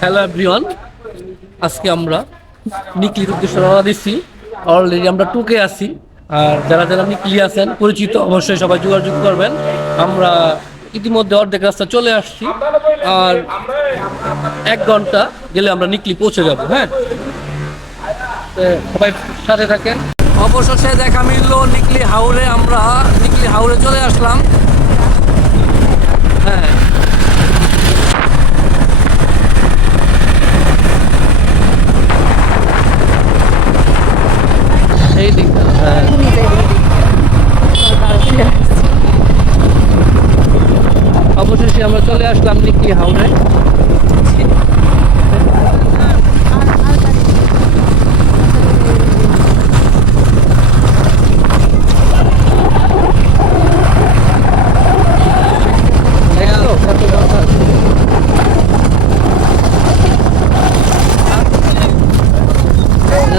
Hello everyone, আজকে আমরা নিকলির উদ্দেশ্যে রওনা দিচ্ছি। অলরেডি আমরা টুকে আছি, আর যারা যারা নিকলি আছেন পরিচিত অবশ্যই সবাই যোগাযোগ করবেন। আমরা ইতিমধ্যে অর্ধেক রাস্তা চলে আসছি, আর 1 ঘন্টা গেলে আমরা নিকলি পৌঁছে যাব। হ্যাঁ, সবাই সাথে থাকেন। অবশেষে দেখা মিলল নিকলি হাওরে, আমরা নিকলি হাওরে চলে আসলাম। হ্যাঁ, এই দিকটা। হ্যাঁ, অবশেষে আমরা চলে আসলাম নিকলি হাওরে।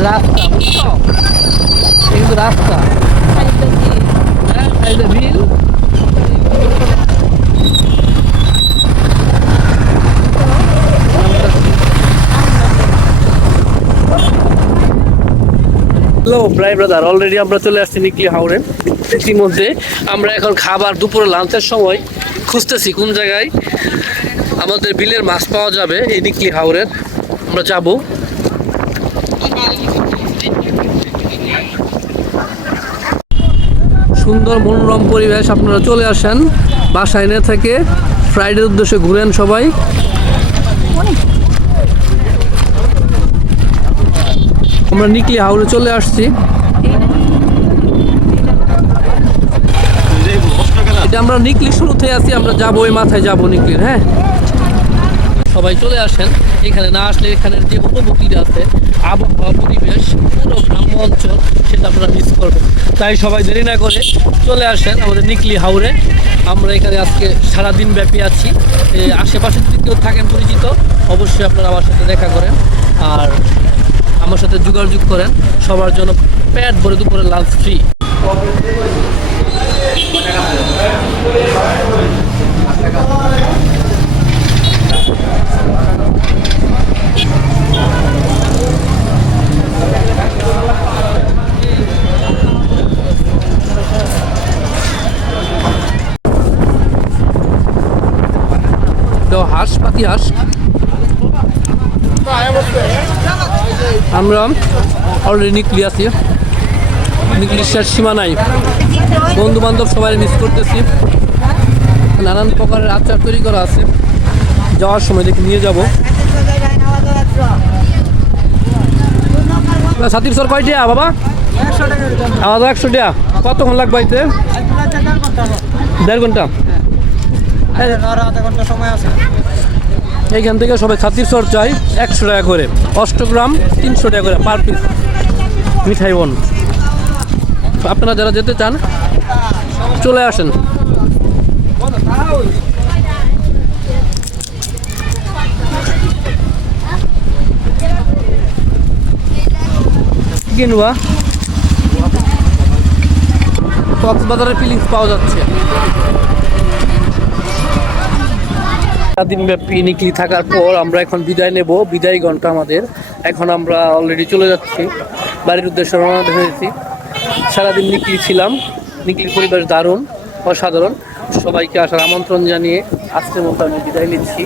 রাস্তা বুঝছো, কিন্তু রাস্তা বিল। হ্যালো ব্রাই ব্রাদার, অলরেডি আমরা চলে আসছি নিকলি হাওরে। ইতিমধ্যে আমরা এখন খাবার দুপুরে লাঞ্চের সময় খুঁজতেছি কোন জায়গায় আমাদের বিলের মাছ পাওয়া যাবে। এই নিকলি হাওরের আমরা যাব। সুন্দর মনোরম পরিবেশ, আপনারা চলে আসেন বাসায় না থেকে ফ্রাইডের উদ্দেশ্যে ঘুরেন সবাই। আমরা নিকলি হাওরে চলে আসছি। এটা আমরা নিকলি শুরুতে আছি, আমরা যাবো ওই মাথায় যাবো নিকলির। হ্যাঁ, সবাই চলে আসেন। এখানে না আসলে এখানের যে অনুভূতিটা আছে, আবহাওয়া, পরিবেশ, পুরো গ্রাম্য অঞ্চল, সেটা আপনারা মিস করবেন। তাই সবাই দেরি না করে চলে আসেন আমাদের নিকলি হাওরে। আমরা এখানে আজকে সারাদিন ব্যাপী আছি। আশেপাশে যদি কেউ থাকেন পরিচিত, অবশ্যই আপনারা আমার সাথে দেখা করেন আর আমার সাথে যোগাযোগ করেন। সবার জন্য পেট ভরে দুপুরে লাঞ্চ ফ্রি। হাঁস, পাতি হাঁস। আমরা অলরেডি নিকলি আছি, নিকলির শেষ সীমা নাই। বন্ধু বান্ধব সবাই মিস করতেছি। নানান প্রকারের আচার তৈরি করা আছে, যাওয়ার সময় দেখে নিয়ে যাব। সাতির সর কয়টা বাবা? 100 টাকা। কতক্ষণ লাগবে এতে? 1.5 ঘন্টা। এইখান থেকে সবাই ছাতির চর চাই 100 টাকা করে, 8 গ্রাম 300 টাকা করে পার পিস মিঠাই বন। আপনারা যারা যেতে চান চলে আসেন। কিনবা কক্সবাজারের ফিলিংস পাওয়া যাচ্ছে। দিনব্যাপী নিকলি থাকার পর আমরা এখন বিদায় নেব। বিদায় ঘন্টা আমাদের। এখন আমরা অলরেডি চলে যাচ্ছি বাড়ির উদ্দেশ্যে, রওনা হয়েছি। সারাদিন নিকলি ছিলাম। নিকলির পরিবেশ দারুণ, অসাধারণ। সবাইকে আসার আমন্ত্রণ জানিয়ে আজকের মতো আমি বিদায় নিচ্ছি।